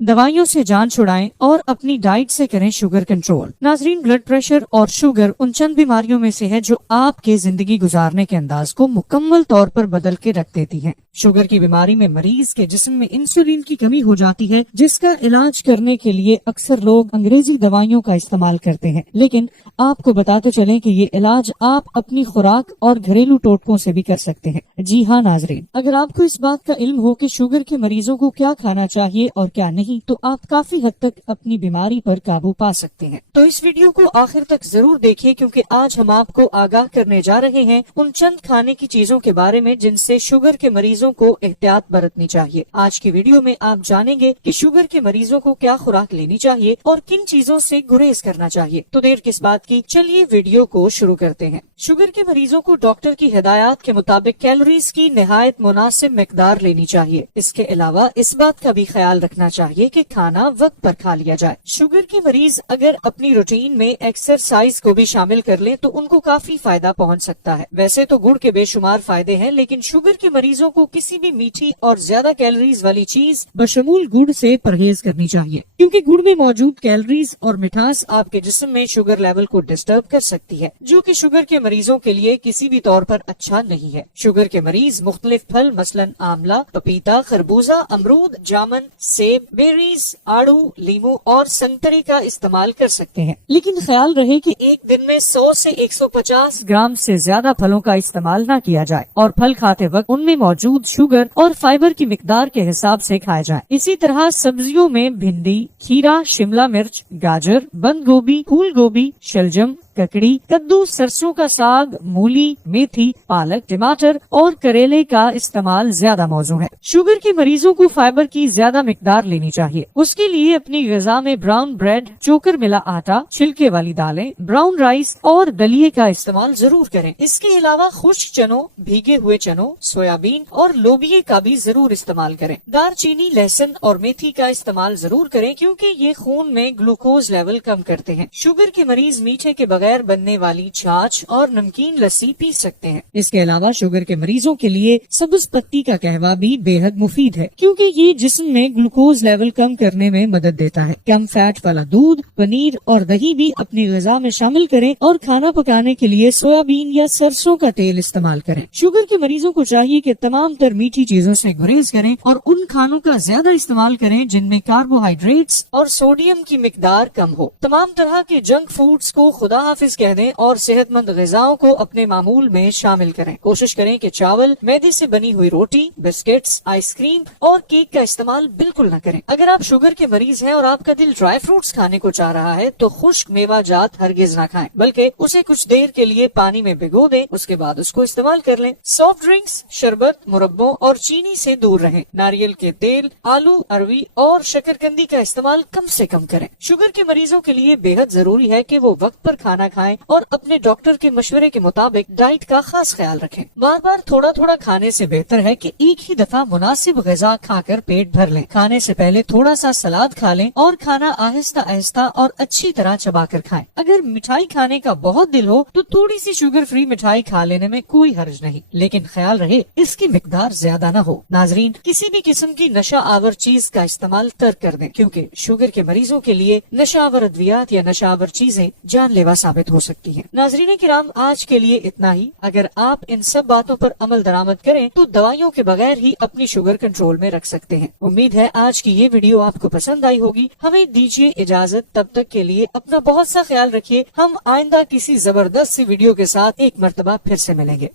दवाइयों से जान छुड़ाएं और अपनी डाइट से करें शुगर कंट्रोल। नाजरीन, ब्लड प्रेशर और शुगर उन चंद बीमारियों में से है जो आपके जिंदगी गुजारने के अंदाज को मुकम्मल तौर पर बदल के रख देती हैं। शुगर की बीमारी में मरीज के जिस्म में इंसुलिन की कमी हो जाती है, जिसका इलाज करने के लिए अक्सर लोग अंग्रेजी दवाइयों का इस्तेमाल करते हैं। लेकिन आपको बताते चलें कि ये इलाज आप अपनी खुराक और घरेलू टोटकों से भी कर सकते हैं। जी हाँ नाजरीन, अगर आपको इस बात का इल्म हो कि शुगर के मरीजों को क्या खाना चाहिए और क्या नहीं, तो आप काफी हद तक अपनी बीमारी पर काबू पा सकते हैं। तो इस वीडियो को आखिर तक जरूर देखिए, क्योंकि आज हम आपको आगाह करने जा रहे हैं उन चंद खाने की चीजों के बारे में जिनसे शुगर के मरीजों को एहतियात बरतनी चाहिए। आज की वीडियो में आप जानेंगे कि शुगर के मरीजों को क्या खुराक लेनी चाहिए और किन चीजों से गुरेज करना चाहिए। तो देर किस बात की, चलिए वीडियो को शुरू करते हैं। शुगर के मरीजों को डॉक्टर की हिदायत के मुताबिक कैलोरीज की निहायत मुनासिब मिकदार लेनी चाहिए। इसके अलावा इस बात का भी ख्याल रखना चाहिए कि खाना वक्त पर खा लिया जाए। शुगर के मरीज अगर अपनी रूटीन में एक्सरसाइज को भी शामिल कर लें तो उनको काफी फायदा पहुंच सकता है। वैसे तो गुड़ के बेशुमार फायदे हैं, लेकिन शुगर के मरीजों को किसी भी मीठी और ज्यादा कैलोरीज वाली चीज बशमूल गुड़ से परहेज करनी चाहिए, क्योंकि गुड़ में मौजूद कैलोरीज और मिठास आपके जिस्म में शुगर लेवल को डिस्टर्ब कर सकती है, जो कि शुगर के मरीजों के लिए किसी भी तौर पर अच्छा नहीं है। शुगर के मरीज मुख्तलिफ फल मसलन आंवला, पपीता, खरबूजा, अमरूद, जामुन, सेब, बेरीज, आड़ू, लीमू और संतरे का इस्तेमाल कर सकते हैं। लेकिन ख्याल रहे कि एक दिन में 100 से 150 ग्राम से ज्यादा फलों का इस्तेमाल न किया जाए और फल खाते वक्त उनमें मौजूद शुगर और फाइबर की मिकदार के हिसाब से खाया जाए। इसी तरह सब्जियों में भिंडी, खीरा, शिमला मिर्च, गाजर, बंद गोभी, फूल गोभी, शलजम, ककड़ी, कद्दू, सरसों का साग, मूली, मेथी, पालक, टमाटर और करेले का इस्तेमाल ज्यादा मौजू है। शुगर के मरीजों को फाइबर की ज्यादा मिकदार लेनी चाहिए। उसके लिए अपनी ग़िज़ा में ब्राउन ब्रेड, चोकर मिला आटा, छिलके वाली दालें, ब्राउन राइस और दलिये का इस्तेमाल जरूर करें। इसके अलावा खुश्क चनों, भीगे हुए चनों, सोयाबीन और लोबिये का भी जरूर इस्तेमाल करें। दालचीनी, लहसुन और मेथी का इस्तेमाल जरूर करें, क्योंकि ये खून में ग्लूकोज लेवल कम करते हैं। शुगर के मरीज मीठे के बगैर बनने वाली छाछ और नमकीन लस्सी पी सकते हैं। इसके अलावा शुगर के मरीजों के लिए सब्ज पत्ती का कहवा भी बेहद मुफीद है, क्योंकि ये जिस्म में ग्लूकोज लेवल कम करने में मदद देता है। कम फैट वाला दूध, पनीर और दही भी अपनी ग़िज़ा में शामिल करें और खाना पकाने के लिए सोयाबीन या सरसों का तेल इस्तेमाल करें। शुगर के मरीजों को चाहिए कि तमाम तर मीठी चीजों से गुरेज करें और उन खानों का ज्यादा इस्तेमाल करें जिनमें कार्बोहाइड्रेट्स और सोडियम की मिकदार कम हो। तमाम तरह के जंक फूड्स को खुदा हाफिज कह दें और सेहतमंद ग़िज़ाओं को अपने मामूल में शामिल करें। कोशिश करें कि चावल, मैदे से बनी हुई रोटी, बिस्किट्स, आइसक्रीम और केक का इस्तेमाल बिल्कुल न करें। अगर आप शुगर के मरीज हैं और आपका दिल ड्राई फ्रूट्स खाने को चाह रहा है तो खुश्क मेवा जात हरगिज न खाएं, बल्कि उसे कुछ देर के लिए पानी में भिगो दें, उसके बाद उसको इस्तेमाल कर लें। सॉफ्ट ड्रिंक्स, शरबत, मुरब्बों और चीनी से दूर रहें। नारियल के तेल, आलू, अरवी और शकरकंदी का इस्तेमाल कम से कम करें। शुगर के मरीजों के लिए बेहद जरूरी है कि वो वक्त पर खाना खाएं और अपने डॉक्टर के मशवरे के मुताबिक डाइट का खास ख्याल रखें। बार बार थोड़ा थोड़ा खाने से बेहतर है कि एक ही दफा मुनासिब ग़िज़ा खाकर पेट भर लें। खाने से पहले थोड़ा सा सलाद खा लें और खाना आहिस्ता आहिस्ता और अच्छी तरह चबा कर खाएं। अगर मिठाई खाने का बहुत दिल हो तो थोड़ी सी शुगर फ्री मिठाई खा लेने में कोई हर्ज नहीं, लेकिन ख्याल रहे इसकी मिकदार ज्यादा न हो। नाजरीन, किसी भी किस्म की नशा आवर चीज का इस्तेमाल तर्क कर दें, क्योंकि शुगर के मरीजों के लिए नशा आवर अद्वियात या नशा आवर चीजें जानलेवा साबित हो सकती है। नाजरीन किराम, आज के लिए इतना ही। अगर आप इन सब बातों पर अमल दरामद करें तो दवाइयों के बगैर ही अपनी शुगर कंट्रोल में रख सकते हैं। उम्मीद है आज की ये वीडियो आपको पसंद आई होगी। हमें दीजिए इजाजत, तब तक के लिए अपना बहुत सा ख्याल रखिए। हम आइंदा किसी जबरदस्त सी वीडियो के साथ एक मर्तबा फिर से मिलेंगे।